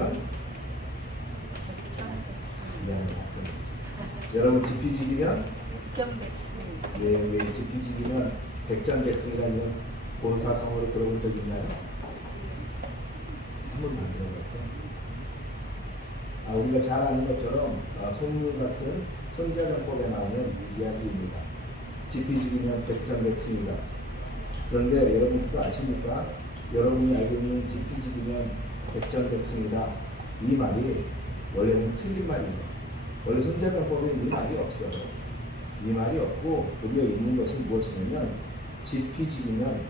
지기면 네, 맞습니다. 여러분 지피지기면 예, 지피지기면 백전백승이라는 고사성어를 들어본 적 있나요? 한 번도 안 들어봤어요. 우리가 잘 아는 것처럼 손물갓은 손자병법에 나오는 이야기입니다. 지피지기면 백전백승이다. 그런데 여러분도 아십니까? 여러분이 알고 있는 지피지기면 백전백승이다. 이 말이 원래는 틀린 말입니다. 원래 손자병법에 이 말이 없어요. 이 말이 없고 거기에 있는 것은 무엇이냐면 지피지기면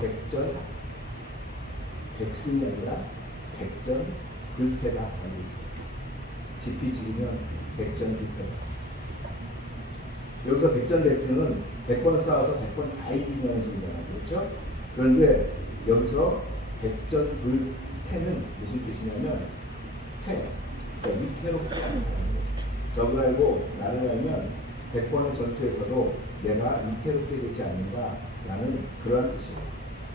백전 백승이 아니라 백전 불패다 하고 있어요. 지피지기면 백전 불패다. 여기서 백전백승은 100번 싸워서 100번 다 이기는 소리잖아요. 그렇죠? 그런데 여기서 백전불태는 무슨 뜻이냐면 패, 그러니까 위태롭지 않다는 거죠. 적을 알고 나를 알면 100번의 전투에서도 내가 위태롭게 되지 않는다라는 그러한 뜻이에요.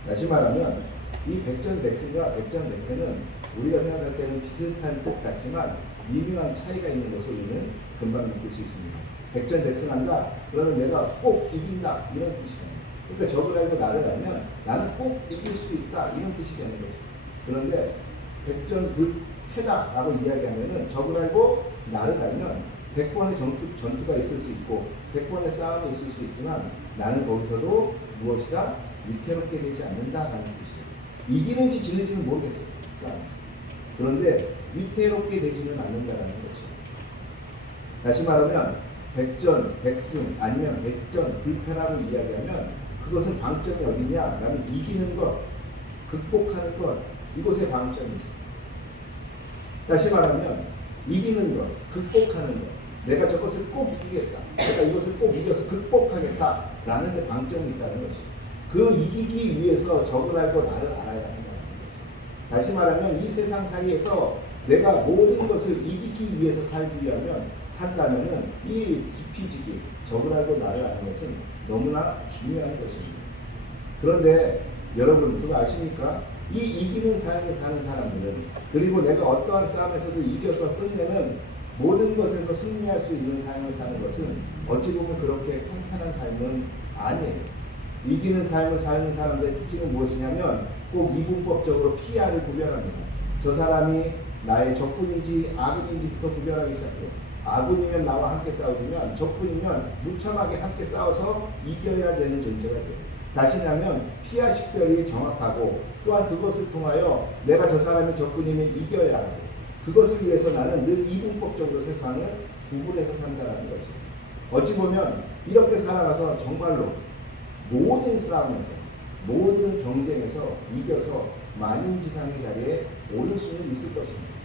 다시 말하면 이 백전백승과 백전백패는 우리가 생각할 때는 비슷한 뜻 같지만 미묘한 차이가 있는 것을 우리는 금방 느낄 수 있습니다. 백전백승한다. 그러면 내가 꼭 이긴다. 이런 뜻이에요. 그러니까 적을 알고 나를 알면 나는 꼭 이길 수 있다. 이런 뜻이 되는 거죠. 그런데 백전불패다라고 이야기하면은 적을 알고 나를 알면 100번의 전투가 있을 수 있고 100번의 싸움이 있을 수 있지만 나는 거기서도 무엇이다? 위태롭게 되지 않는다라는 뜻이에요. 이기는지 지는지는 모르겠어요. 싸움에서. 그런데 위태롭게 되지는 않는다라는 거죠. 다시 말하면 백전, 백승 아니면 백전, 불패라고 이야기하면 그것은 방점이 어디냐? 라면 이기는 것, 극복하는 것, 이곳에 방점이 있습니다. 다시 말하면 이기는 것, 극복하는 것, 내가 저것을 꼭 이기겠다. 내가 이것을 꼭 이겨서 극복하겠다. 라는 데 방점이 있다는 거죠. 그 이기기 위해서 적을 알고 나를 알아야 한다는 거죠. 다시 말하면 이 세상 사이에서 내가 모든 것을 이기기 위해서 살기 위하면 산다면은 이 지피지기, 적을 알고 나를 아는 것은 너무나 중요한 것입니다. 그런데 여러분 그거 아십니까? 이 이기는 삶을 사는 사람들은 그리고 내가 어떠한 싸움에서도 이겨서 끝내는 모든 것에서 승리할 수 있는 삶을 사는 것은 어찌 보면 그렇게 평탄한 삶은 아니에요. 이기는 삶을 사는 사람들의 특징은 무엇이냐면 꼭 이분법적으로 PR을 구별합니다. 저 사람이 나의 적군인지 악인인지부터 구별하기 시작해요. 아군이면 나와 함께 싸우지만 적군이면 무참하게 함께 싸워서 이겨야 되는 존재가 돼요. 다시 하면 피하 식별이 정확하고 또한 그것을 통하여 내가 저 사람이 적군이면 이겨야 하고 그것을 위해서 나는 늘 이분법적으로 세상을 구분해서 산다는 거죠. 어찌 보면 이렇게 살아가서 정말로 모든 싸움에서 모든 경쟁에서 이겨서 만인지상의 자리에 오를 수는 있을 것입니다.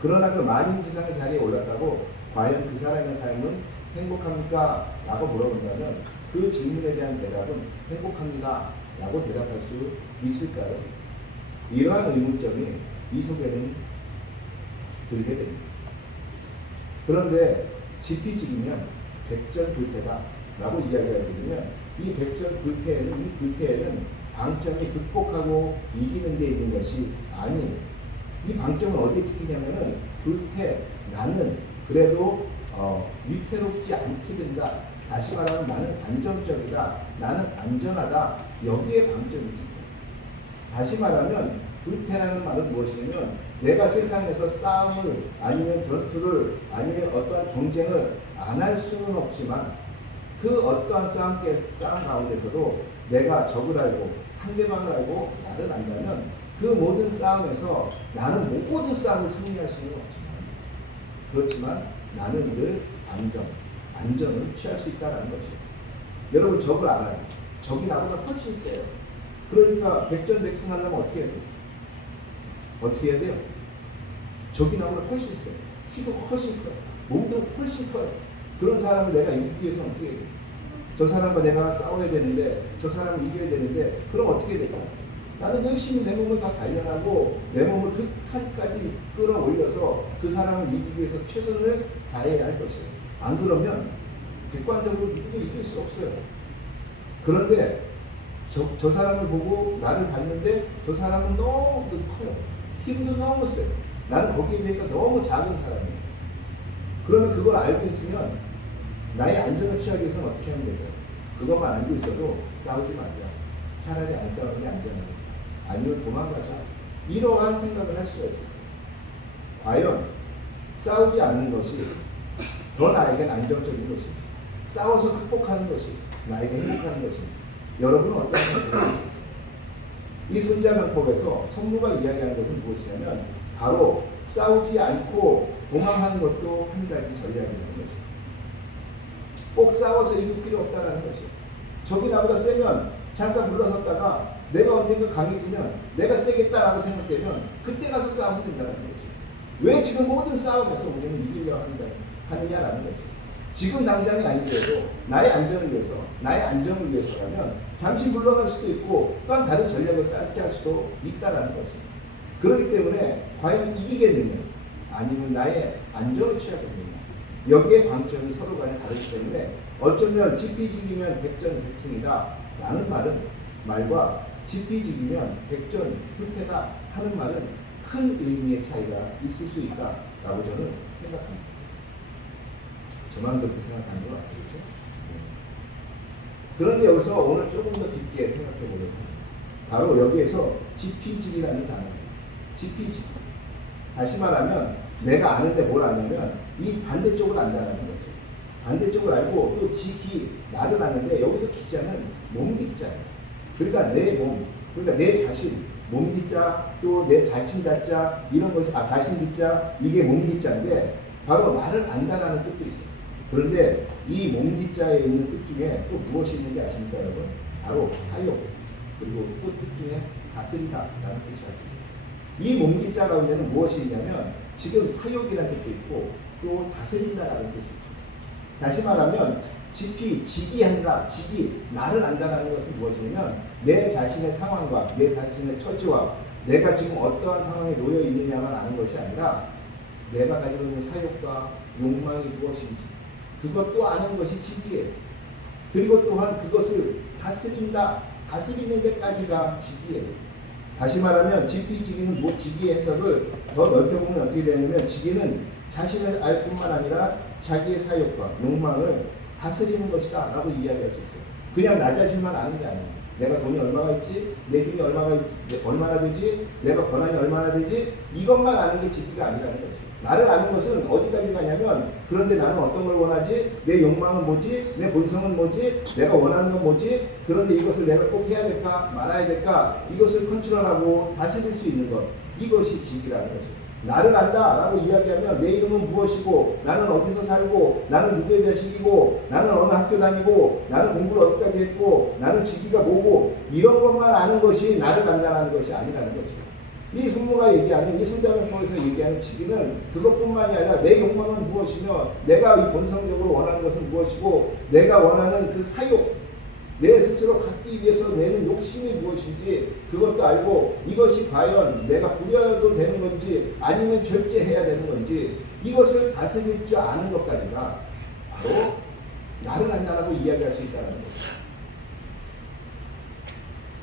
그러나 그 만인지상의 자리에 올랐다고 과연 그 사람의 삶은 행복합니까? 라고 물어본다면 그 질문에 대한 대답은 행복합니다. 라고 대답할 수 있을까요? 이러한 의문점이 이 속에는 들게 됩니다. 그런데 지피지기면 백전불패다 라고 이야기가 되면 이 백전불패에는 이 불패에는 방점이 극복하고 이기는 데 있는 것이 아니에요. 이 방점은 어디에 찍히냐면은 불패, 나는 그래도 위태롭지 않게 된다. 다시 말하면 나는 안정적이다. 나는 안전하다. 여기에 방점이 찍혀요. 다시 말하면 불패라는 말은 무엇이냐면 내가 세상에서 싸움을 아니면 전투를 아니면 어떠한 경쟁을 안 할 수는 없지만 그 어떠한 싸움 가운데서도 내가 적을 알고 상대방을 알고 나를 안다면 그 모든 싸움에서 나는 모든 싸움을 승리할 수는 없지만 그렇지만 나는 늘 안전을 취할 수 있다는 거죠. 여러분 적을 알아요. 적이 나보다 훨씬 세요. 그러니까 백전백승하려면 어떻게 해야 돼요? 어떻게 해야 돼요? 적이 나보다 훨씬 세요. 키도 훨씬 커요. 몸도 훨씬 커요. 그런 사람을 내가 이기기 위해서는 어떻게 해야 돼요? 저 사람과 내가 싸워야 되는데 저 사람을 이겨야 되는데 그럼 어떻게 해야 될까요? 나는 열심히 내 몸을 다 단련하고 내 몸을 극한까지 끌어올려서 그 사람을 이기기 위해서 최선을 다해야 할 것이에요. 안 그러면 객관적으로 누구도 이길 수 없어요. 그런데 저 사람을 보고 나를 봤는데 저 사람은 너무 커요. 힘도 너무 세. 나는 거기에 비해서 너무 작은 사람이에요. 그러면 그걸 알고 있으면 나의 안전을 취하기 위해서는 어떻게 하면 될까요? 그것만 알고 있어도 싸우지 말자. 차라리 안 싸우는 게 안전하다. 아니면 도망가자. 이러한 생각을 할 수가 있어요. 과연 싸우지 않는 것이 더 나에겐 안정적인 것이, 싸워서 극복하는 것이 나에게 행복하는 것이, 여러분은 어떤 생각을 하시겠어요? 이 손자명법에서 손무가 이야기하는 것은 무엇이냐면 바로 싸우지 않고 도망하는 것도 한 가지 전략이라는 것이죠. 꼭 싸워서 이길 필요 없다는 것이죠. 적이 나보다 세면 잠깐 물러섰다가 내가 언젠가 강해지면 내가 세겠다라고 생각되면 그때 가서 싸우면 된다는 거죠. 왜 지금 모든 싸움에서 우리는 이기려 하느냐라는 거죠. 지금 당장이 아니더라도 나의 안전을 위해서, 나의 안정을 위해서라면 잠시 물러날 수도 있고 또한 다른 전략을 쌓게 할 수도 있다라는 거죠. 그렇기 때문에 과연 이기겠느냐 아니면 나의 안정을 취하겠느냐, 여기에 방점이 서로 간에 다르기 때문에 어쩌면 지피지기면 백전백승이다 라는 말과 지피지기면 백전불패다 하는 말은 큰 의미의 차이가 있을 수 있다라고 저는 생각합니다. 저만 그렇게 생각하는 건 아니겠죠? 그런데 여기서 오늘 조금 더 깊게 생각해 보려고 합니다. 바로 여기에서 지피지기라는 단어입니다. 지피지기. 다시 말하면 내가 아는데 뭘 아냐면 이 반대쪽을 안다는 거죠. 반대쪽을 알고 또 지기, 나를 아는데 여기서 기자는 몸기자예요. 그러니까 내 몸, 그러니까 내 자신, 몸기자, 또 내 자신 자자, 이런 것이, 자신 기자, 이게 몸기자인데 바로 나를 안다라는 뜻도 있어요. 그런데 이 몸기자에 있는 뜻 중에 또 무엇이 있는지 아십니까, 여러분? 바로 사욕, 그리고 또 뜻 중에 다스리다라는 뜻이 있어요. 이 몸기자 가운데는 무엇이 있냐면 지금 사욕이라는 뜻도 있고 또 다스린다라는 뜻이 있어요. 다시 말하면 지기한다, 나를 안다라는 것은 무엇이냐면 내 자신의 상황과 내 자신의 처지와 내가 지금 어떠한 상황에 놓여 있느냐만 아는 것이 아니라 내가 가지고 있는 사욕과 욕망이 무엇인지 그것도 아는 것이 지기예요. 그리고 또한 그것을 다스리는 데까지가 지기예요. 다시 말하면 지피지기는 지기의 해석을 더 넓혀보면 어떻게 되냐면 지기는 자신을 알 뿐만 아니라 자기의 사욕과 욕망을 다스리는 것이다 라고 이야기할 수 있어요. 그냥 나 자신만 아는 게 아니에요. 내가 돈이 얼마가 있지, 내 힘이 얼마나 되지, 내가 권한이 얼마나 되지, 이것만 아는 게 지기가 아니라는 거죠. 나를 아는 것은 어디까지 가냐면 그런데 나는 어떤 걸 원하지, 내 욕망은 뭐지, 내 본성은 뭐지, 내가 원하는 건 뭐지, 그런데 이것을 내가 꼭 해야 될까 말아야 될까, 이것을 컨트롤하고 다스릴 수 있는 것, 이것이 지기라는 거죠. 나를 안다 라고 이야기하면 내 이름은 무엇이고, 나는 어디서 살고, 나는 누구의 자식이고, 나는 어느 학교 다니고, 나는 공부를 어디까지 했고, 나는 직위가 뭐고, 이런 것만 아는 것이 나를 안다라는 것이 아니라는 거죠. 이 손무가 얘기하는, 이 손자명법에서 얘기하는 직위는 그것뿐만이 아니라 내 욕망은 무엇이며, 내가 이 본성적으로 원하는 것은 무엇이고, 내가 원하는 그 사욕, 내 스스로 갖기 위해서 내는 욕심이 무엇인지 그것도 알고, 이것이 과연 내가 부려도 되는 건지 아니면 절제해야 되는 건지 이것을 다스릴 줄 아는 것까지가 바로 나를 안다라고 이야기할 수 있다는 거죠.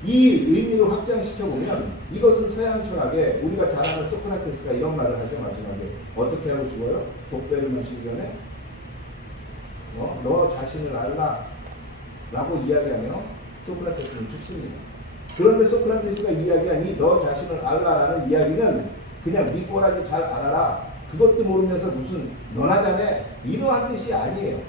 이 의미를 확장시켜보면 이것은 서양 철학에 우리가 잘 아는 소크라테스가 이런 말을 하죠. 마지막에 어떻게 하고 죽어요? 독배를 마시기 전에 너 자신을 알라 라고 이야기하며 소크라테스는 죽습니다. 그런데 소크라테스가 이야기한 이 너 자신을 알라라는 이야기는 그냥 네 꼬라지 잘 알아라, 그것도 모르면서 무슨 너나 잘해, 이러한 뜻이 아니에요.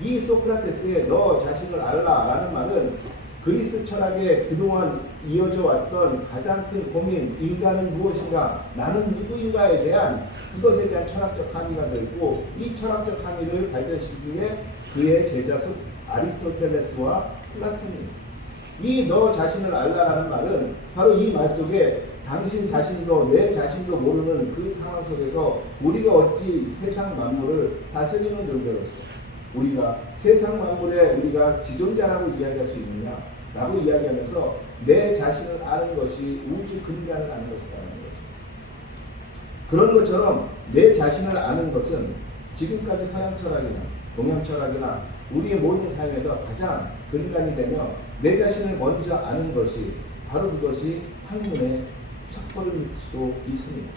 이 소크라테스의 너 자신을 알라라는 말은 그리스 철학에 그동안 이어져 왔던 가장 큰 고민, 인간은 무엇인가, 나는 누구인가에 대한 그것에 대한 철학적 함의가 들고, 이 철학적 함의를 발전시키기 위해 그의 제자 아리스토텔레스와 플라톤이, 이 너 자신을 알라라는 말은 바로 이 말 속에 당신 자신도 내 자신도 모르는 그 상황 속에서 우리가 어찌 세상 만물을 다스리는 존재로서 우리가 세상 만물에 우리가 지존자라고 이야기할 수 있느냐라고 이야기하면서 내 자신을 아는 것이 우주 근간을 아는 것이라는 거죠. 그런 것처럼 내 자신을 아는 것은 지금까지 서양 철학이나 동양 철학이나 우리의 모든 삶에서 가장 근간이 되며 내 자신을 먼저 아는 것이 바로 그것이 학문의 첫 털을 수도 있습니다.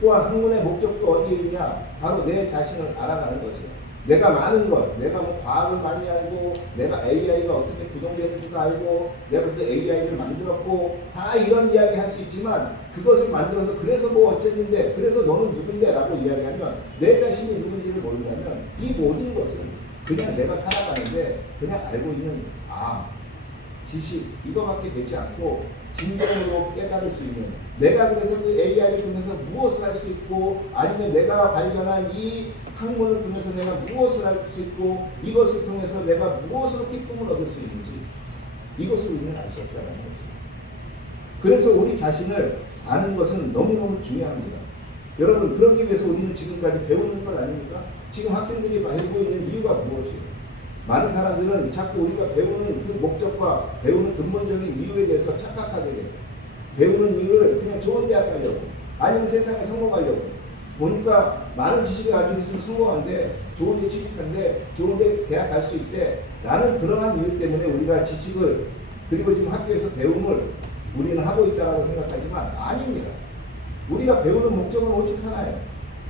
또한 학문의 목적도 어디에 있냐? 바로 내 자신을 알아가는 것이에요. 내가 많은 것, 내가 뭐 과학을 많이 알고, 내가 AI가 어떻게 구동되는지도 알고, 내가 그 AI를 만들었고, 다 이런 이야기 할 수 있지만, 그것을 만들어서 그래서 뭐 어쨌는데, 그래서 너는 누군데? 라고 이야기하면, 내 자신이 누군지를 모른다면, 이 모든 것은 그냥 내가 살아가는데, 그냥 알고 있는, 지식, 이거밖에 되지 않고, 진정으로 깨달을 수 있는, 내가 그래서 그 AI를 통해서 무엇을 할 수 있고, 아니면 내가 발견한 이 학문을 통해서 내가 무엇을 할 수 있고, 이것을 통해서 내가 무엇으로 기쁨을 얻을 수 있는지, 이것을 우리는 알 수 없다는 거죠. 그래서 우리 자신을 아는 것은 너무너무 중요합니다. 여러분, 그러기 위해서 우리는 지금까지 배우는 것 아닙니까? 지금 학생들이 알고 있는 이유가 무엇이에요? 많은 사람들은 자꾸 우리가 배우는 그 목적과 배우는 근본적인 이유에 대해서 착각하게 돼요. 배우는 이유를 그냥 좋은 대학 가려고, 아니면 세상에 성공하려고. 보니까 많은 지식을 가지고 있으면 성공한데, 좋은 데 취직한데, 좋은 데 대학 갈 수 있대. 라는 그러한 이유 때문에 우리가 지식을, 그리고 지금 학교에서 배움을 우리는 하고 있다고 생각하지만 아닙니다. 우리가 배우는 목적은 오직 하나예요.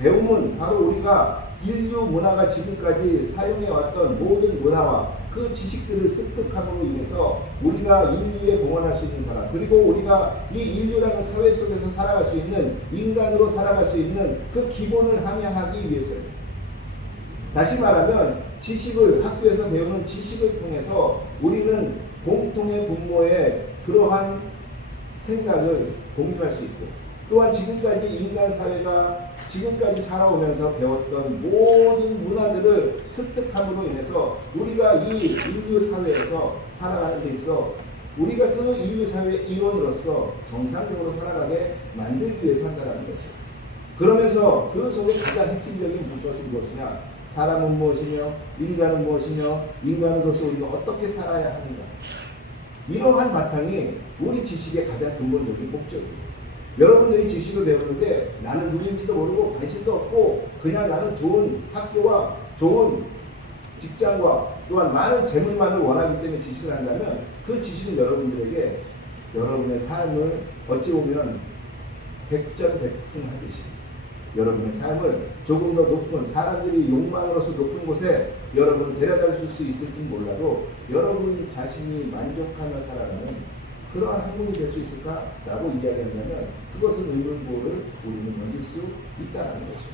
배움은 바로 우리가 인류 문화가 지금까지 사용해왔던 모든 문화와 그 지식들을 습득함으로 인해서 우리가 인류에 봉헌할 수 있는 사람, 그리고 우리가 이 인류라는 사회 속에서 살아갈 수 있는, 인간으로 살아갈 수 있는 그 기본을 함양하기 위해서입니다. 다시 말하면 지식을, 학교에서 배우는 지식을 통해서 우리는 공통의 분모의 그러한 생각을 공유할 수 있고, 또한 지금까지 인간 사회가 지금까지 살아오면서 배웠던 모든 문화들을 습득함으로 인해서 우리가 이 인류 사회에서 살아가는 데 있어 우리가 그 인류 사회의 일원으로서 정상적으로 살아가게 만들기 위해서 한다는 것이죠. 그러면서 그 속에 가장 핵심적인 것이 무엇이냐? 사람은 무엇이며 인간은 무엇이며 인간으로서 우리가 어떻게 살아야 하는가? 이러한 바탕이 우리 지식의 가장 근본적인 목적입니다. 여러분들이 지식을 배우는데 나는 누구인지도 모르고 관심도 없고 그냥 나는 좋은 학교와 좋은 직장과 또한 많은 재물만을 원하기 때문에 지식을 한다면 그 지식은 여러분들에게 여러분의 삶을 어찌 보면 백전백승하듯이 여러분의 삶을 조금 더 높은, 사람들이 욕망으로서 높은 곳에 여러분을 데려다 줄 수 있을지 몰라도 여러분 자신이 만족하며 살아가는 그러한 학문이 될 수 있을까라고 이야기한다면 그것은 의문부호를 우리는 던질 수 있다는 것이죠.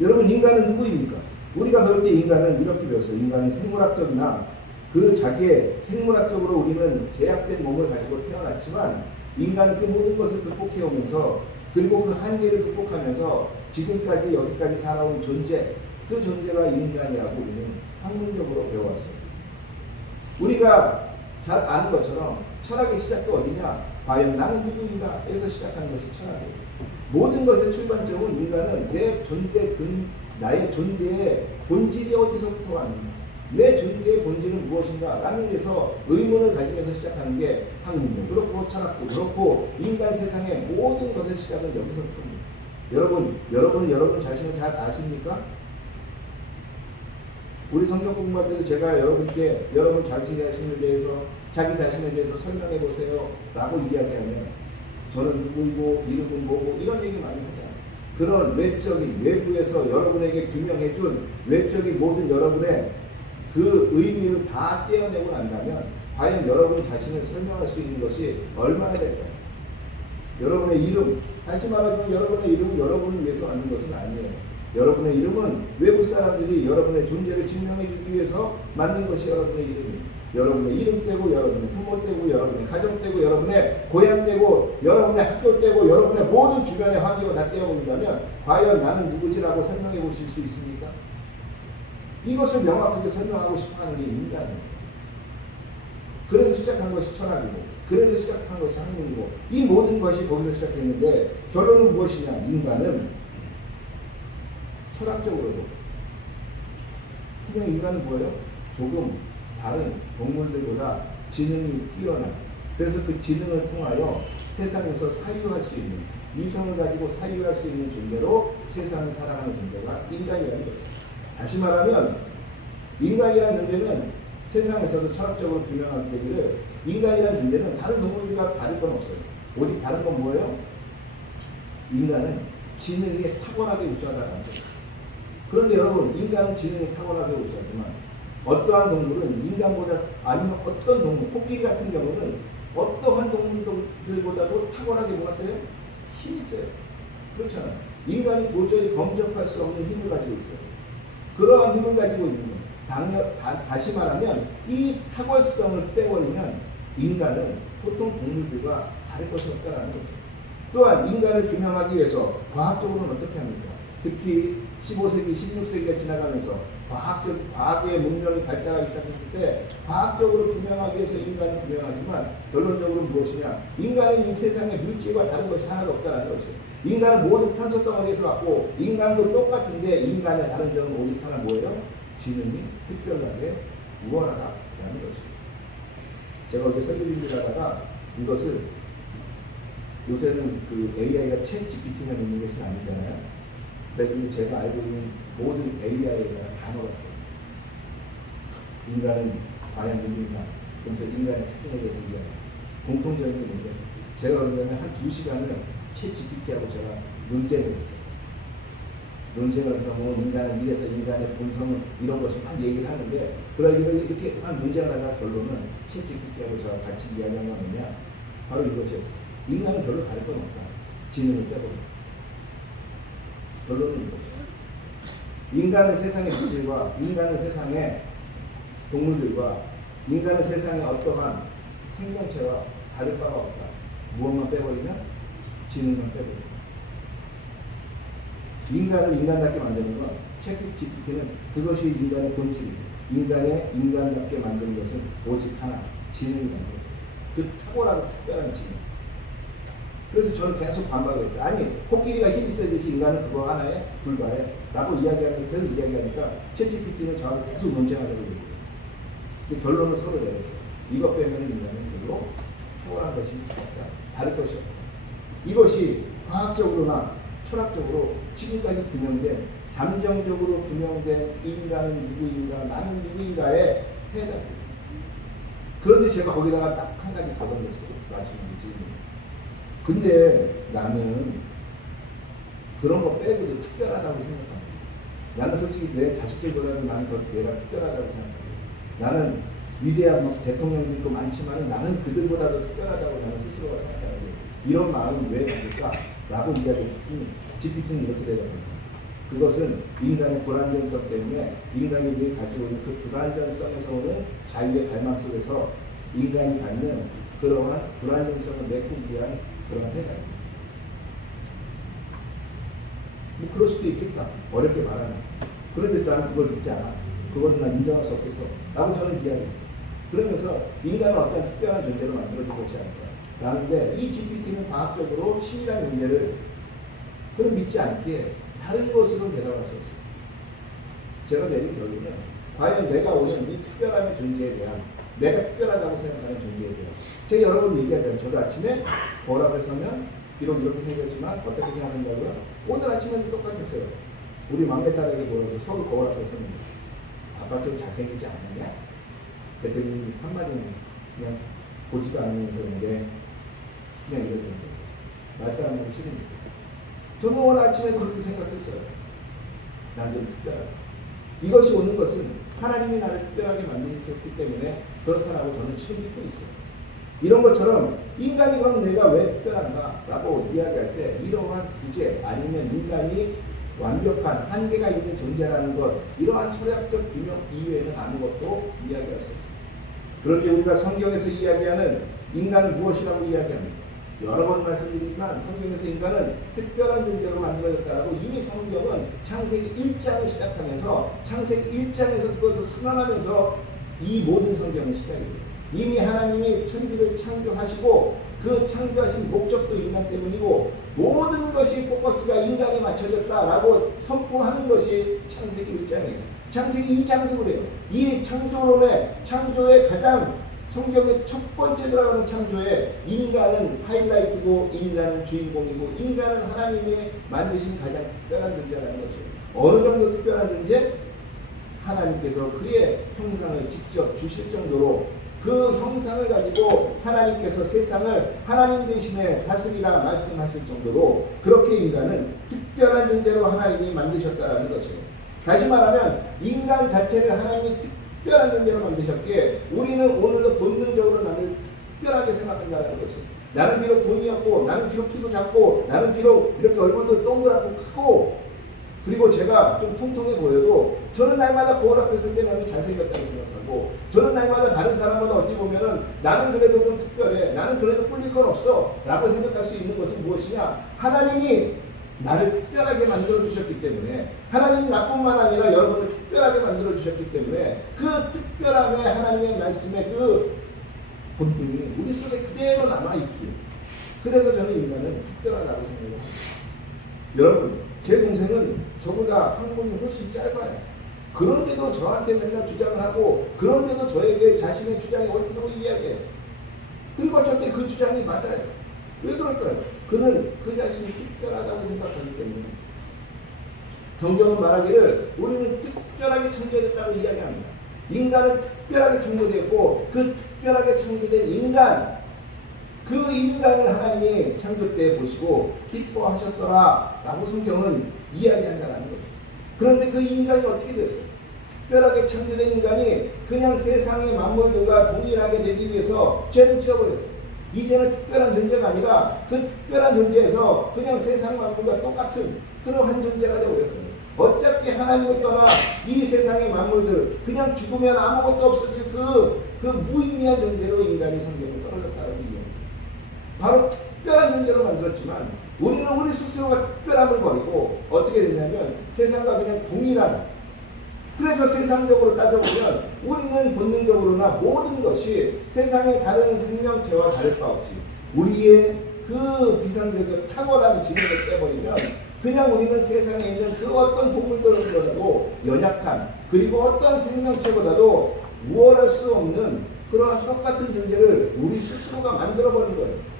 여러분, 인간은 누구입니까? 우리가 배울 때 인간은 이렇게 배웠어요. 인간은 생물학적이나 그 자기의 생물학적으로 우리는 제약된 몸을 가지고 태어났지만 인간은 그 모든 것을 극복해오면서 그리고 그 한계를 극복하면서 지금까지 여기까지 살아온 존재, 그 존재가 인간이라고 우리는 학문적으로 배워왔어요. 우리가 잘 아는 것처럼 철학의 시작도 어디냐? 과연 나는 누구인가? 에서 시작하는 것이 철학이에요. 모든 것의 출발점은 인간은 내 존재, 나의 존재의 본질이 어디서부터 왔는가? 내 존재의 본질은 무엇인가? 라는 데서 의문을 가지면서 시작하는 게 학문도 그렇고 철학도 그렇고 인간 세상의 모든 것의 시작은 여기서부터입니다. 여러분은 여러분 자신을 잘 아십니까? 우리 성경 공부할 때도 제가 여러분께 여러분 자기 자신에 대해서 설명해 보세요 라고 이야기하면 저는 누구이고 이름은 뭐고 이런 얘기 많이 하잖아요. 그런 외적인, 외부에서 여러분에게 규명해 준 외적인 모든 여러분의 그 의미를 다 떼어내고 난다면 과연 여러분 자신을 설명할 수 있는 것이 얼마나 될까요? 여러분의 이름, 다시 말하자면 여러분의 이름은 여러분을 위해서 만든 것은 아니에요. 여러분의 이름은 외국 사람들이 여러분의 존재를 증명해 주기 위해서 만든 것이 여러분의 이름입니다. 여러분의 이름 떼고 여러분의 부모 떼고 여러분의 가정 떼고 여러분의 고향 떼고 여러분의 학교 떼고 여러분의 모든 주변의 환경을 다 떼어버린다면 과연 나는 누구지라고 설명해 보실 수 있습니까? 이것을 명확하게 설명하고 싶어하는 게 인간입니다. 그래서 시작한 것이 철학이고 그래서 시작한 것이 학문이고 이 모든 것이 거기서 시작했는데 결론은 무엇이냐? 인간은 철학적으로도 그냥 인간은 뭐예요? 조금 다른 동물들보다 지능이 뛰어난, 그래서 그 지능을 통하여 세상에서 사유할 수 있는, 이성을 가지고 사유할 수 있는 존재로 세상을 살아가는 존재가 인간이라는 거죠. 다시 말하면 인간이라는 존재는 세상에서도 철학적으로 규명하기를 인간이라는 존재는 다른 동물들과 다를 건 없어요. 오직 다른 건 뭐예요? 인간은 지능이 탁월하게 우수하다는 거죠. 그런데 여러분, 인간은 지능이 탁월하게 우수하지만 어떠한 동물은 인간보다, 아니면 어떤 동물, 코끼리 같은 경우는 어떠한 동물들보다도 탁월하게 뭐가 있어요? 힘이 있어요. 그렇잖아요. 인간이 도저히 범접할 수 없는 힘을 가지고 있어요. 그러한 힘을 가지고 있는 거예요. 다시 말하면 이 탁월성을 빼버리면 인간은 보통 동물들과 다를 것이 없다는 거죠. 또한 인간을 규명하기 위해서 과학적으로는 어떻게 합니까? 특히 15세기, 16세기가 지나가면서 과학의 문명이 발달하기 시작했을 때 과학적으로 규명하기 위해서 인간을 규명하지만 결론적으로 무엇이냐? 인간은 이 세상의 물질과 다른 것이 하나도 없다는 것이에요. 인간은 모든 탄소 덩어리에서 왔고 인간도 똑같은데 인간의 다른 점은 오직 하나 뭐예요? 지능이 특별하게 우월하다라는 것이죠. 제가 어제 설교를 하다가 이것을 요새는 그 AI가 챗 GPT만 있는 것은 아니잖아요. 그래서 제가 알고 있는 모든 AI에다가 다 넣었어요. 인간은 과연 누구인가? 그래서 인간의 특징에 대해서 이야기. 공통적인 게 뭔데? 제가 그러면 한 2시간을 챗 GPT하고 제가 논쟁을 했어요. 논쟁을 해서 뭐 인간은 이래서 인간의 본성은 이런 것을 막 얘기를 하는데 이렇게 막 논쟁을 하다가 결론은 챗 GPT하고 제가 같이 이야기한 건 뭐냐? 바로 이것이었어요. 인간은 별로 다를 건 없다. 지능을 빼버려. 결론은 이거죠. 인간은 세상의 물질과 인간은 세상의 동물들과 인간은 세상의 어떠한 생명체와 다를 바가 없다. 무엇만 빼버리면 지능만 빼버린다. 인간을 인간답게 만드는 건 챗GPT는 그것이 인간의 본질이고 인간답게 만드는 것은 오직 하나, 지능이라는 거죠. 그 탁월하고 특별한 지능. 그래서 저는 계속 반박을 했죠. 아니, 코끼리가 힘이 있어야 되지 인간은 그거 하나에 불과해 라고 이야기하니까 계속 이야기하니까 챗GPT는 저하고 계속 논쟁하려고 얘기해요. 근데 결론을 서로 내렸어요. 이것 빼면 인간은 별로 탁월한 것이 없다. 다를 것이 없다. 이것이 과학적으로나 철학적으로 지금까지 규명된, 잠정적으로 규명된 인간은 누구인가, 나는 누구인가에 해답입니다. 그런데 제가 거기다가 딱 한 가지 더 던졌어요. 마지막이지. 근데 나는 그런 거 빼고도 특별하다고 생각합니다. 나는 솔직히 내 자식들보다는 나는 더 내가 특별하다고 생각합니다. 나는 위대한 대통령도 있고 많지만 나는 그들보다도 특별하다고 나는 스스로가 생각합니다. 이런 마음이 왜 들까? 라고 이야기했더니 GPT는 이렇게 되거든요. 그것은 인간의 불안정성 때문에 인간이 늘 가지고 있는 그 불안정성에서 오는 자유의 갈망 속에서 인간이 갖는 그러한 불안정성을 메꾸기 위한 그런 해답입니다. 뭐 그럴 수도 있겠다. 어렵게 말하는. 그런데 나는 그걸 믿지 않아. 그것은 난 인정할 수 없겠어. 라고 저는 이야기했어요. 그러면서 인간은 어떤 특별한 존재로 만들어질 것이 아닐까. 라는데 이 GPT는 과학적으로 신이라는 존재를 그걸 믿지 않기에 다른 것으로 대답할 수 없어요. 제가 내린 결론은 과연 내가 오는 이 특별함의 존재에 대한, 내가 특별하다고 생각하는 존재에 대한, 제가 여러 번 얘기하잖아요. 저도 아침에 거울 앞에 서면 비록 이렇게 생겼지만 어떻게 생각한다고요? 오늘 아침에도 똑같았어요. 우리 막내딸에게 보여서 서울 거울 앞에 서면 아빠 좀 잘생기지 않느냐? 그랬더니 한마디는 그냥 보지도 않으면서 그냥 이러더라고요. 말싸움하기 싫으니까. 저는 오늘 아침에도 그렇게 생각했어요. 난 좀 특별하다. 이것이 오는 것은 하나님이 나를 특별하게 만드셨기 때문에 그렇다라고 저는 지금 믿고 있어요. 이런 것처럼 인간이 그럼 내가 왜 특별한가? 라고 이야기할 때 이러한 부재 아니면 인간이 완벽한 한계가 있는 존재라는 것, 이러한 철학적 규명 이외에는 아무것도 이야기할 수 없습니다. 그런데 우리가 성경에서 이야기하는 인간은 무엇이라고 이야기합니까? 여러 번 말씀드리지만 성경에서 인간은 특별한 존재로 만들어졌다라고 이미 성경은 창세기 1장을 시작하면서 창세기 1장에서 그것을 선언하면서 이 모든 성경의 시작입니다. 이미 하나님이 천지를 창조하시고 그 창조하신 목적도 인간 때문이고 모든 것이 포커스가 인간에 맞춰졌다라고 선포하는 것이 창세기 1장이에요. 창세기 2장도 그래요. 이 창조의 가장 성경의 첫 번째 들어가는 창조에 인간은 하이라이트고 인간은 주인공이고 인간은 하나님이 만드신 가장 특별한 존재라는 것이에요. 어느 정도 특별한 존재? 하나님께서 그의 형상을 직접 주실 정도로 그 형상을 가지고 하나님께서 세상을 하나님 대신에 다스리라 말씀하실 정도로 그렇게 인간은 특별한 존재로 하나님이 만드셨다는 것이에요. 다시 말하면 인간 자체를 하나님이 특별한 존재로 만드셨기에 우리는 오늘도 본능적으로 나를 특별하게 생각한다는 것이에요. 나는 비록 돈이었고, 나는 비록 키도 작고, 나는 비록 이렇게 얼굴도 동그랗고 크고, 그리고 제가 좀 통통해 보여도 저는 날마다 거울 앞에 있을 때 나는 잘생겼다고 생각하고, 저는 날마다 다른 사람보다 어찌 보면은 나는 그래도 좀 특별해, 나는 그래도 꿀릴 건 없어 라고 생각할 수 있는 것은 무엇이냐? 하나님이 나를 특별하게 만들어 주셨기 때문에, 하나님이 나뿐만 아니라 여러분을 특별하게 만들어 주셨기 때문에 그 특별함에 하나님의 말씀에 그 본능이 우리 속에 그대로 남아있기에, 그래서 저는 인간은 특별하다고 생각합니다. 여러분, 제 동생은 저보다 학문이 훨씬 짧아요. 그런데도 저한테 맨날 주장을 하고, 그런데도 저에게 자신의 주장이 옳다고 이야기해요. 그리고 어쩔 때 그 주장이 맞아요. 왜 그럴까요? 그는 그 자신이 특별하다고 생각하기 때문에. 성경은 말하기를 우리는 특별하게 창조됐다고 이야기합니다. 인간은 특별하게 창조되었고, 그 특별하게 창조된 인간, 그 인간을 하나님이 창조 때 보시고 기뻐하셨더라 라고 성경은 이야기한다는 거죠. 그런데 그 인간이 어떻게 됐어요? 특별하게 창조된 인간이 그냥 세상의 만물들과 동일하게 되기 위해서 죄를 지어버렸어요. 이제는 특별한 존재가 아니라 그 특별한 존재에서 그냥 세상 만물과 똑같은 그러한 존재가 되어버렸어요. 어차피 하나님을 떠나 이 세상의 만물들 그냥 죽으면 아무것도 없어질 그 무의미한 존재로 인간이 성경을 떨어졌다는 얘기입니다. 바로 특별한 존재로 만들었지만 우리는 우리 스스로가 특별함을 버리고 어떻게 되냐면 세상과 그냥 동일한, 그래서 세상적으로 따져보면 우리는 본능적으로나 모든 것이 세상의 다른 생명체와 다를 바 없이 우리의 그 비상적인 탁월한 지능을 빼버리면 그냥 우리는 세상에 있는 그 어떤 동물들보다도 연약한, 그리고 어떤 생명체보다도 우월할 수 없는 그러한 똑같은 존재를 우리 스스로가 만들어버린 거예요.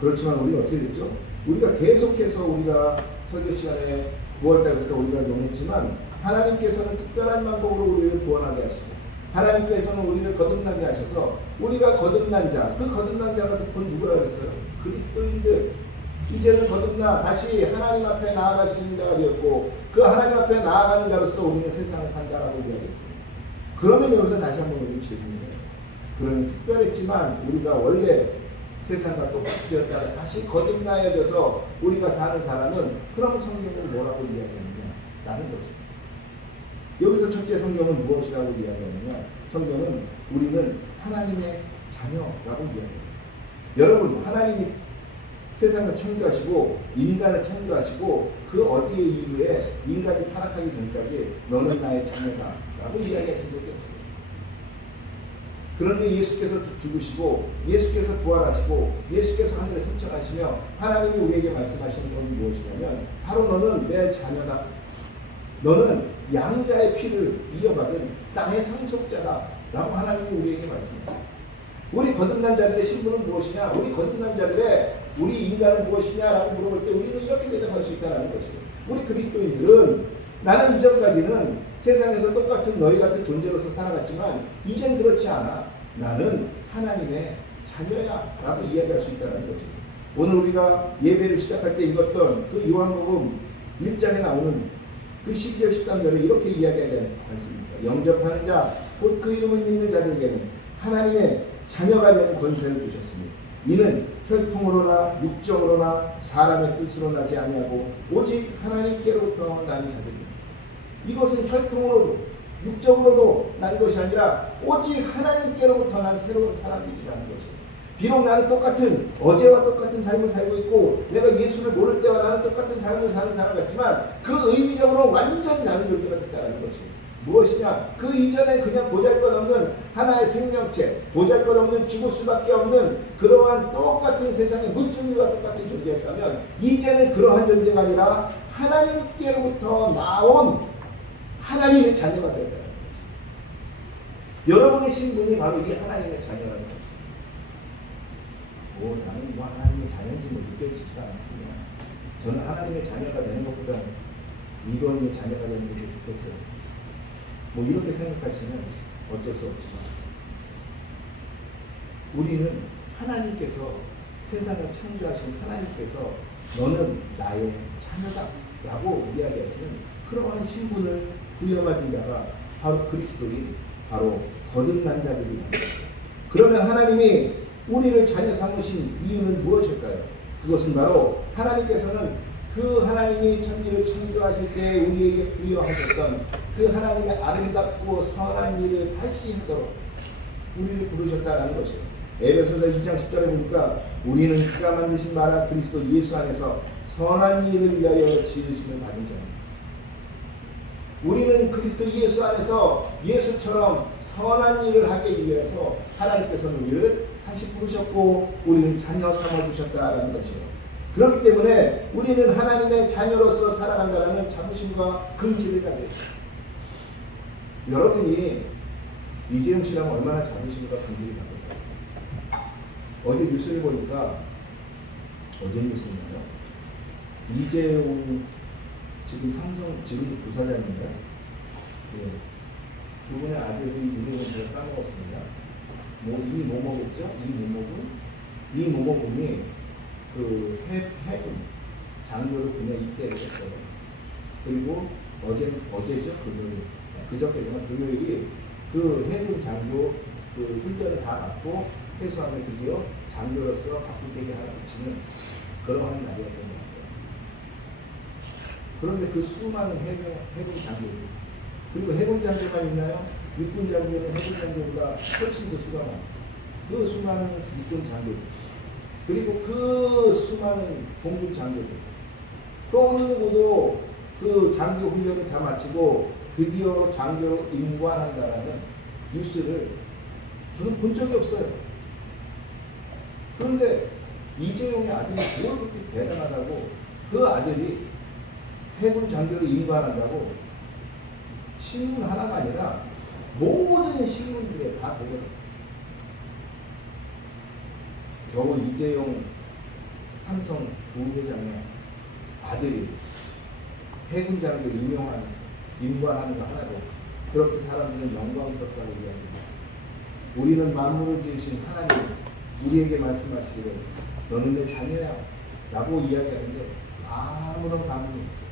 그렇지만 우리는 어떻게 됐죠? 우리가 계속해서 우리가 설교 시간에 9월달부터 우리가 논했지만 하나님께서는 특별한 방법으로 우리를 구원하게 하시고, 하나님께서는 우리를 거듭나게 하셔서 우리가 거듭난 자, 그 거듭난 자가 곧 누구라 그랬어요? 그리스도인들. 이제는 거듭나 다시 하나님 앞에 나아갈 수 있는 자가 되었고, 그 하나님 앞에 나아가는 자로서 우리는 세상을 산 자라고 이야기했습니다. 그러면 여기서 다시 한번 우리는 질문을 해요. 그러면 특별했지만 우리가 원래 세상과 똑같이 되었다가 다시 거듭나여져서 우리가 사는 사람은 그럼 성경은 뭐라고 이야기하느냐? 라는 것입니다. 여기서 첫째 성경은 무엇이라고 이야기하느냐? 성경은 우리는 하나님의 자녀라고 이야기합니다. 여러분, 하나님이 세상을 창조하시고 인간을 창조하시고 그 어디에 이후에 인간이 타락하기 전까지 너는 나의 자녀다 라고 이야기하신 적이 없어요. 그런데 예수께서 죽으시고 예수께서 부활하시고 예수께서 하늘에 승천하시며 하나님이 우리에게 말씀하시는 것은 무엇이냐면 바로 너는 내 자녀다. 너는 양자의 피를 이어받은 땅의 상속자다 라고 하나님이 우리에게 말씀합니다. 우리 거듭난 자들의 신분은 무엇이냐? 우리 거듭난 자들의 우리 인간은 무엇이냐라고 물어볼 때 우리는 이렇게 대답할 수 있다는 것이에요. 우리 그리스도인들은 나는 이전까지는 세상에서 똑같은 너희 같은 존재로서 살아갔지만 이젠 그렇지 않아. 나는 하나님의 자녀야 라고 이야기할 수 있다는 거죠. 오늘 우리가 예배를 시작할 때 읽었던 그 요한복음 1장에 나오는 그 12절 13절에 이렇게 이야기하지 않습니까? 영접하는 자, 곧 그 이름을 믿는 자들에게는 하나님의 자녀가 되는 권세를 주셨으니 이는 혈통으로나 육정으로나 사람의 뜻으로 나지 아니하고 오직 하나님께로부터 난 자들이다. 이것은 혈통으로 육적으로도 난 것이 아니라 오직 하나님께로부터 난 새로운 사람들이라는 것이에요. 비록 나는 똑같은 어제와 똑같은 삶을 살고 있고 내가 예수를 모를 때와 나는 똑같은 삶을 사는 사람 같지만 그 의미적으로 완전히 다른 존재가 됐다는 것이에요. 무엇이냐? 그 이전에 그냥 보잘것없는 하나의 생명체, 보잘것없는 죽을 수밖에 없는 그러한 똑같은 세상의 물질과 똑같은 존재였다면 이제는 그러한 존재가 아니라 하나님께로부터 나온 하나님의 자녀가 되었다. 여러분의 신분이 바로 이 하나님의 자녀라는 거죠. 나는 하나님의 자녀인지 느껴지지가 않군요. 저는 하나님의 자녀가 되는 것보다 이론의 자녀가 되는 게 좋겠어요. 뭐 이렇게 생각하시면 어쩔 수 없지만 우리는 하나님께서 세상을 창조하신 하나님께서 너는 나의 자녀다 라고 이야기하시는 그러한 신분을 부여받은 자가 바로 그리스도인, 바로 거듭난 자들이라는 거죠. 그러면 하나님이 우리를 자녀 삼으신 이유는 무엇일까요? 그것은 바로 하나님께서는 그 하나님이 천지를 창조하실 때 우리에게 부여하셨던 그 하나님의 아름답고 선한 일을 다시 하도록 우리를 부르셨다는 것이에요. 에베소서 2장 10절에 보니까 우리는 그가 만드신 나라 그리스도 예수 안에서 선한 일을 위하여 지으심을 받은 자입니다. 우리는 그리스도 예수 안에서 예수처럼 선한 일을 하기 위해서 하나님께서는 우리를 다시 부르셨고 우리는 자녀 삼아주셨다는 것이에요. 그렇기 때문에 우리는 하나님의 자녀로서 살아간다는 자부심과 긍지를 가지고 있습니다. 여러분이 이재용 씨랑 얼마나 자부심과 긍지를 가지고 있어요? 어제 뉴스를 보니까 어제 뉴스인가요? 이재용 지금 삼성 지금 부사장인가요? 예. 두 분의 아들이 이름을 제가 까먹었습니다. 이모모겠죠? 이모모군이 그 해군 장교로 그냥 입대를 했어요. 그리고 어제죠? 그저께구나. 금요일이 그 해군 장교 그 훈련을 다 받고 퇴소하면 드디어 장교로서 바꾸게 하나 붙이는 그러한 날이었던 것 같아요. 그런데 그 수많은 해군 장교들, 그리고 해군 장교만 있나요? 육군 장교는 해군 장교보다 훨씬 더 수가 많아요. 그 수많은 육군 장교들, 그리고 그 수많은 공군 장교들, 또 어느 누구도 그 장교 훈련을 다 마치고 드디어 장교로 임관한다라는 뉴스를 저는 본 적이 없어요. 그런데 이재용의 아들이 뭘 그렇게 대단하다고 그 아들이 해군 장교로 임관한다고 신문 하나가 아니라 모든 신문들에 다 보게 됩니다. 겨우 이재용 삼성 부회장의 아들이 해군 장교 임관하는 거 하나도 그렇게 사람들은 영광스럽다고 이야기합니다. 우리는 만물을 지으신 하나님 우리에게 말씀하시기를 너는 내 자녀야 라고 이야기하는데 아무런 감흥이 없어요.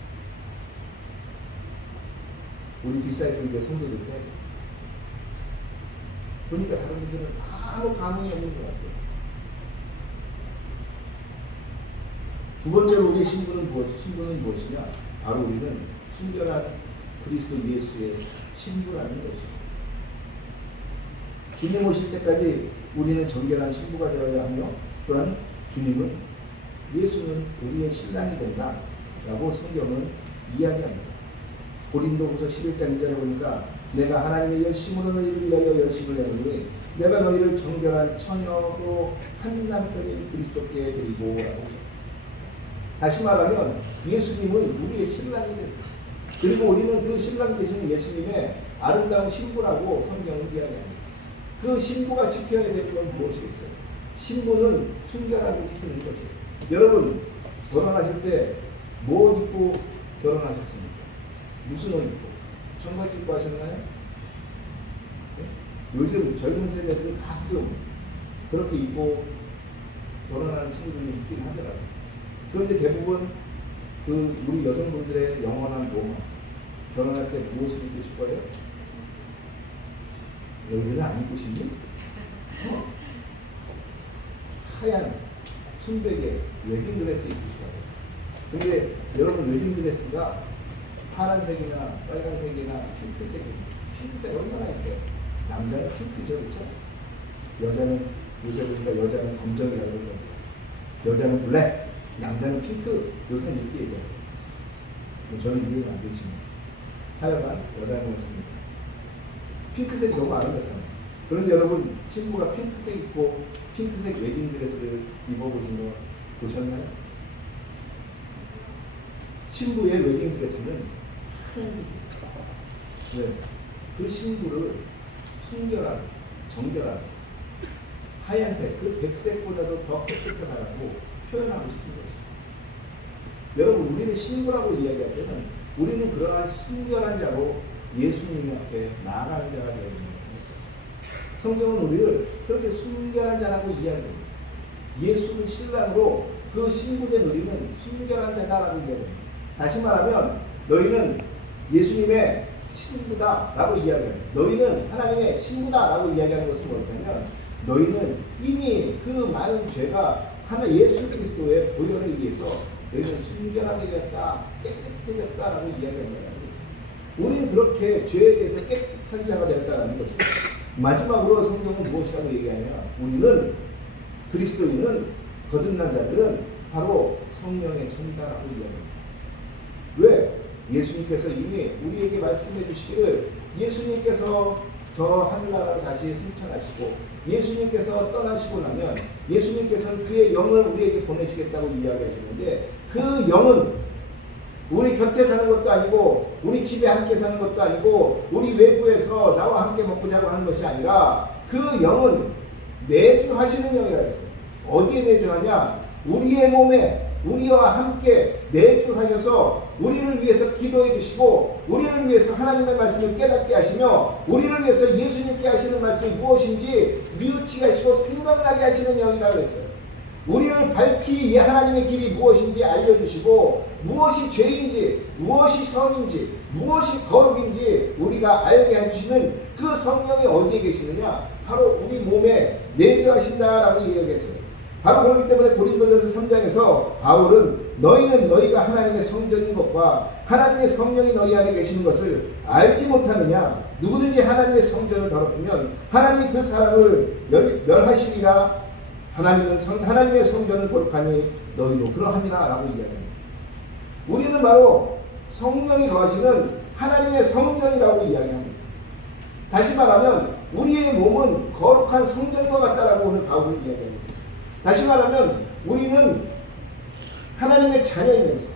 우리 디사이플들 성도들 때 보니까 다른 분들은 아무 감흥이 없는 것 같아요. 두 번째로 우리의 신분은 무엇이냐? 바로 우리는 순결한 그리스도 예수의 신부라는 것입니다. 주님 오실 때까지 우리는 정결한 신부가 되어야 하며 또한 예수는 우리의 신랑이 된다라고 성경은 이야기합니다. 고린도후서 11장 2절에 보니까 내가 하나님의 열심으로 너희를 위하여 열심을 내노니 내가 너희를 정결한 처녀로 한 남편인 그리스도께 드리고 라고. 다시 말하면 예수님은 우리의 신랑이 됐어요. 그리고 우리는 그 신랑 되시는 예수님의 아름다운 신부라고 성경은 이야기합니다. 그 신부가 지켜야 될 건 무엇이겠어요? 신부는 순결함을 지키는 것이에요. 여러분 결혼하실 때 뭐 입고 결혼하셨습니까? 무슨 옷 입고? 청바지 입고 하셨나요? 네? 요즘 젊은 세대들은 가끔 그렇게 입고 결혼하는 친구들이 있긴 하더라고요. 그런데 대부분 그 우리 여성분들의 영원한 로망, 결혼할 때 무엇을 입고 싶어요? 여기는 안 입고 싶니? 하얀 순백의 웨딩드레스 입고 싶어요. 근데 여러분 웨딩드레스가 파란색이나 빨간색이나 핑크색입니다. 핑크색 얼마나 예뻐요? 남자는 핑크죠, 그렇죠? 여자는 요새 보니까 여자는 검정이라고 그러죠. 여자는 블랙, 남자는 핑크. 요새는 이렇게 얘기해요. 저는 이해가 안 되지만 하여간 여자는 그렇습니다. 핑크색이 너무 아름답다. 그런데 여러분 신부가 핑크색 입고 핑크색 웨딩드레스를 입어보신 거 보셨나요? 신부의 웨딩드레스는 하얀색입니다. 네. 그 신부를 순결한, 정결한 하얀색, 그 백색보다도 더 깨끗하다고 표현하고 싶은 거죠. 여러분 우리는 신부라고 이야기할 때는 우리는 그러한 순결한 자로 예수님 앞에 나아가는 자가 되어야 됩니다. 성경은 우리를 그렇게 순결한 자라고 이야기합니다. 예수를 신랑으로 그 신부된 우리는 순결한 자다라고 이야기합니다. 다시 말하면 너희는 예수님의 친구다라고 이야기합니다. 너희는 하나님의 신부다라고 이야기하는 것은 뭐냐면 너희는 이미 그 많은 죄가 하나 예수 그리스도의 보혈에 의해서 너희는 순결하게 되었다, 깨끗해졌다라고 이야기합니다. 우리는 그렇게 죄에 대해서 깨끗한 자가 되었다는 것입니다. 마지막으로 성경은 무엇이라고 얘기하냐? 우리는 그리스도인은 거듭난 자들은 바로 성령의 천이다라고 이야기합니다. 왜? 예수님께서 이미 우리에게 말씀해 주시기를 예수님께서 저 하늘나라를 다시 승천하시고 예수님께서 떠나시고 나면 예수님께서는 그의 영을 우리에게 보내시겠다고 이야기하시는데 그 영은 우리 곁에 사는 것도 아니고 우리 집에 함께 사는 것도 아니고 우리 외부에서 나와 함께 먹고 자고 하는 것이 아니라 그 영은 내주하시는 영이라 했어요. 어디에 내주하냐? 우리의 몸에 우리와 함께 내주하셔서 우리를 위해서 기도해 주시고 우리를 위해서 하나님의 말씀을 깨닫게 하시며 우리를 위해서 예수님께 하시는 말씀이 무엇인지 뉘우치게 하시고 생각나게 하시는 영이라고 했어요. 우리를 밝히 하나님의 길이 무엇인지 알려주시고 무엇이 죄인지 무엇이 선인지 무엇이 거룩인지 우리가 알게 해주시는 그 성령이 어디에 계시느냐? 바로 우리 몸에 내주하신다라고 이야기했어요. 바로 그렇기 때문에 고린도전서 3장에서 바울은 너희는 너희가 하나님의 성전인 것과 하나님의 성령이 너희 안에 계시는 것을 알지 못하느냐? 누구든지 하나님의 성전을 더럽히면 하나님이 그 사람을 멸하시리라. 하나님의 성전을 거룩하니 너희도 그러하니라 라고 이야기합니다. 우리는 바로 성령이 거하시는 하나님의 성전이라고 이야기합니다. 다시 말하면 우리의 몸은 거룩한 성전과 같다라고 오늘 바울이 이야기합니다. 다시 말하면 우리는 하나님의 자녀이면서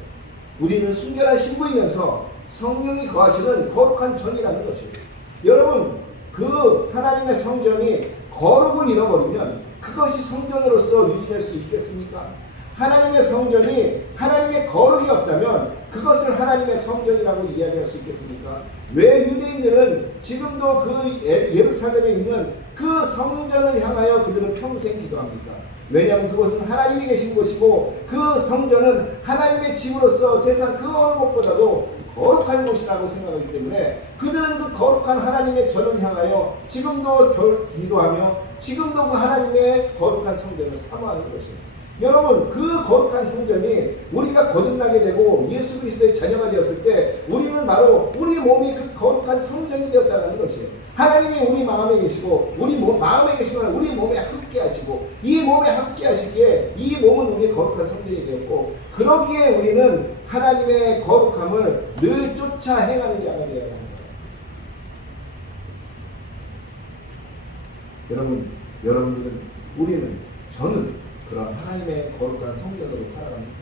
우리는 순결한 신부이면서 성령이 거하시는 거룩한 전이라는 것입니다. 여러분 그 하나님의 성전이 거룩을 잃어버리면 그것이 성전으로서 유지될 수 있겠습니까? 하나님의 성전이 하나님의 거룩이 없다면 그것을 하나님의 성전이라고 이야기할 수 있겠습니까? 왜 유대인들은 지금도 그 예루살렘에 있는 그 성전을 향하여 그들은 평생 기도합니까? 왜냐하면 그것은 하나님이 계신 곳이고 그 성전은 하나님의 집으로서 세상 그 어느 곳보다도 거룩한 곳이라고 생각하기 때문에 그들은 그 거룩한 하나님의 전을 향하여 지금도 기도하며 지금도 그 하나님의 거룩한 성전을 사모하는 것입니다. 여러분 그 거룩한 성전이 우리가 거듭나게 되고 예수 그리스도의 자녀가 되었을 때 우리는 바로 우리 몸이 그 거룩한 성전이 되었다는 것이에요. 하나님이 우리 마음에 계시고 우리 마음에 계시거나 우리 몸에 함께 하시고 이 몸에 함께 하시기에 이 몸은 우리의 거룩한 성전이 되었고 그러기에 우리는 하나님의 거룩함을 늘 쫓아 행하는 자가 되어야 합니다. 여러분들은 우리는 저는 그런 하나님의 거룩한 성전으로 살아갑니다.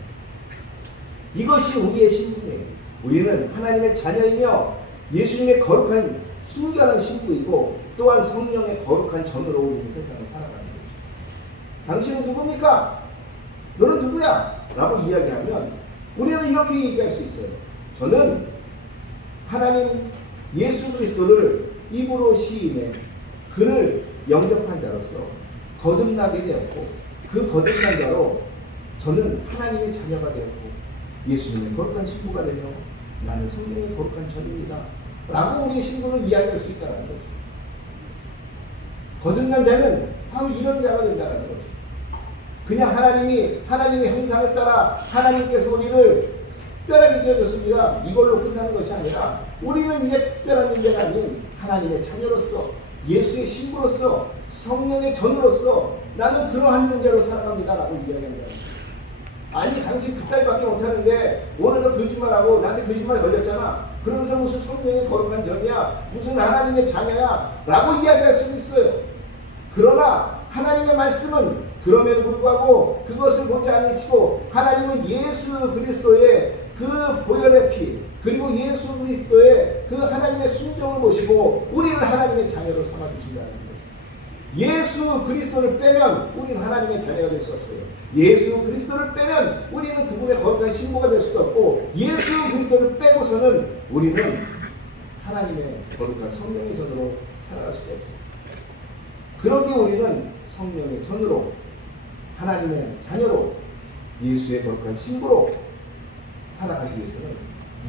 이것이 우리의 신분이에요. 우리는 하나님의 자녀이며 예수님의 거룩한 순결한 신부이고 또한 성령의 거룩한 전으로 우리는 세상을 살아가는 것입니다. 당신은 누굽니까? 너는 누구야? 라고 이야기하면 우리는 이렇게 얘기할 수 있어요. 저는 하나님 예수 그리스도를 입으로 시인해 그를 영접한 자로서 거듭나게 되었고 그 거듭난 자로 저는 하나님의 자녀가 되었고 예수님의 거룩한 신부가 되며 나는 성령의 거룩한 전입니다. 라고 우리의 신분을 이야기할 수 있다는 거죠. 거듭난 자는 바로 이런 자가 된다는 거죠. 그냥 하나님의 형상에 따라 하나님께서 우리를 특별하게 지어줬습니다. 이걸로 끝나는 것이 아니라 우리는 이제 특별한 존재가 아닌 하나님의 자녀로서 예수의 신부로서 성령의 전으로서 나는 그러한 존재로 살아갑니다. 라고 이야기합니다. 아니 당신 그따위밖에 못하는데 오늘도 거짓말하고 나한테 거짓말 걸렸잖아. 그러면서 무슨 성령의 거룩한 전이야 무슨 하나님의 자녀야 라고 이야기할 수도 있어요. 그러나 하나님의 말씀은 그럼에도 불구하고 그것을 보지 않으시고 하나님은 예수 그리스도의 그 보혈의 피 그리고 예수 그리스도의 그 하나님의 순종을 보시고 우리를 하나님의 자녀로 삼아주신다는 거예요. 예수 그리스도를 빼면 우리는 하나님의 자녀가 될 수 없어요. 예수 그리스도를 빼면 우리는 그분의 거룩한 신부가 될 수도 없고 예수 그리스도를 빼고서는 우리는 하나님의 거룩한 성령의 전으로 살아갈 수가 없어요. 그렇게 우리는 성령의 전으로 하나님의 자녀로 예수의 거룩한 신부로 살아가기 위해서는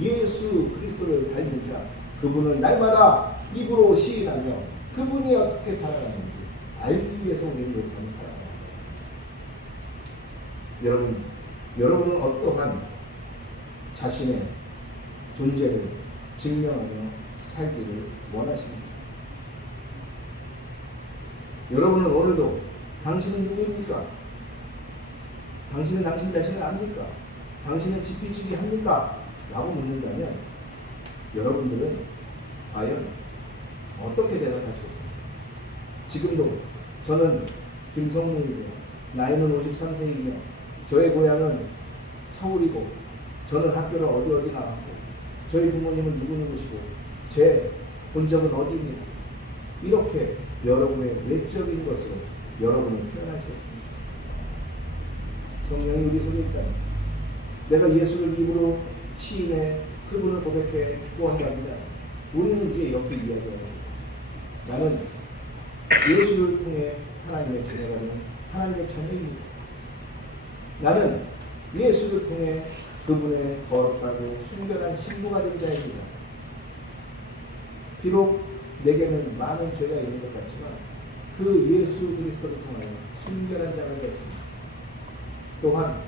예수 그리스도를 닮은 자, 그분을 날마다 입으로 시인하며 그분이 어떻게 살아가는지 알기 위해서 우리는 이렇게 살아갑니다. 여러분은 어떠한 자신의 존재를 증명하며 살기를 원하십니까? 여러분은 오늘도 당신은 누구입니까? 당신은 당신 자신을 압니까? 당신은 지피지기 합니까? 라고 묻는다면 여러분들은 과연 어떻게 대답하시겠습니까? 지금도 저는 김성문이고 나이는 53세이며 저의 고향은 서울이고 저는 학교를 어디 나왔고 저희 부모님은 누구누구시고 제 본적은 어디입니까? 이렇게 여러분의 외적인 것으로 여러분을 표현하시겠습니다. 성령이 우리 속에 있다. 내가 예수를 입으로 시인해 그분을 고백해 구원받는다. 우리는 이제 이렇게 이야기합니다. 나는 예수를 통해 하나님의 자녀가 되는 하나님의 자녀입니다. 나는 예수를 통해 그분의 거룩하고 순결한 신부가 된 자입니다. 비록 내게는 많은 죄가 있는 것 같지만 그 예수 그리스도를 통하여 순결한 자가 되었습니다. 또한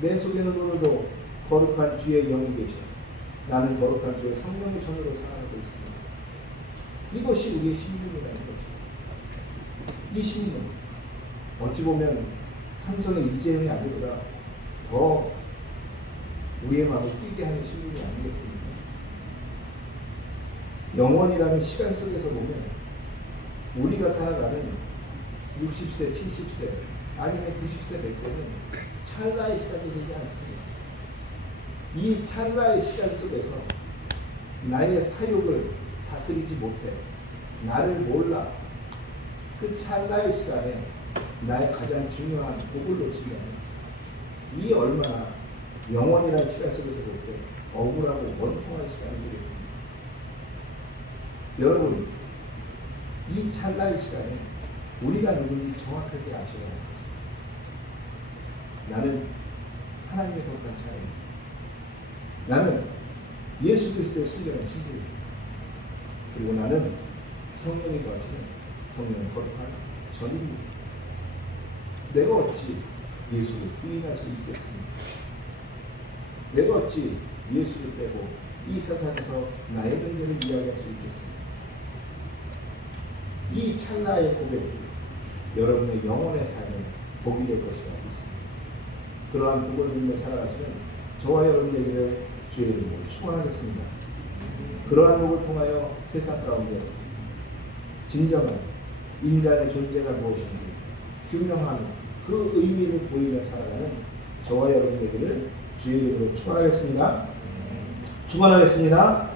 내 속에는 오늘도 거룩한 주의 영이 계시오. 나는 거룩한 주의 성령의 전으로 살아가고 있습니다. 이것이 우리의 신분이라는 것입니다. 이 신분, 어찌 보면 삼성의 이재용이 아니보다 더 우리의 마음을 뛰게 하는 신분이 아니겠습니까? 영원이라는 시간 속에서 보면 우리가 살아가는 60세, 70세, 아니면 90세, 100세는 찰나의 시간이 되지 않습니다. 이 찰나의 시간 속에서 나의 사욕을 다스리지 못해 나를 몰라 그 찰나의 시간에 나의 가장 중요한 복을 놓치면 이 얼마나 영원이라는 시간 속에서 볼 때 억울하고 원통한 시간이 되겠습니다. 여러분, 이 찰나의 시간에 우리가 누군지 정확하게 아셔야 합니다. 나는 하나님의 거룩한 자입니다. 나는 예수 그리스도의 순결한 신부입니다. 그리고 나는 성령이 거하시는 성령의 거룩한 전입니다. 내가 어찌 예수를 부인할 수 있겠습니까? 내가 어찌 예수를 빼고 이 세상에서 나의 존재를 이야기할 수 있겠습니까? 이 찰나의 고백이 여러분의 영혼의 삶에 복이 될 것이라 믿습니다. 그러한 복을 누리며 살아가시는 저와 여러분에게 주의 이름으로 축원하겠습니다. 그러한 복을 통하여 세상 가운데 진정한 인간의 존재가 무엇인지 규명하는 그 의미를 보이며 살아가는 저와 여러분에게를 주의 이름으로 축원하겠습니다. 축원하겠습니다.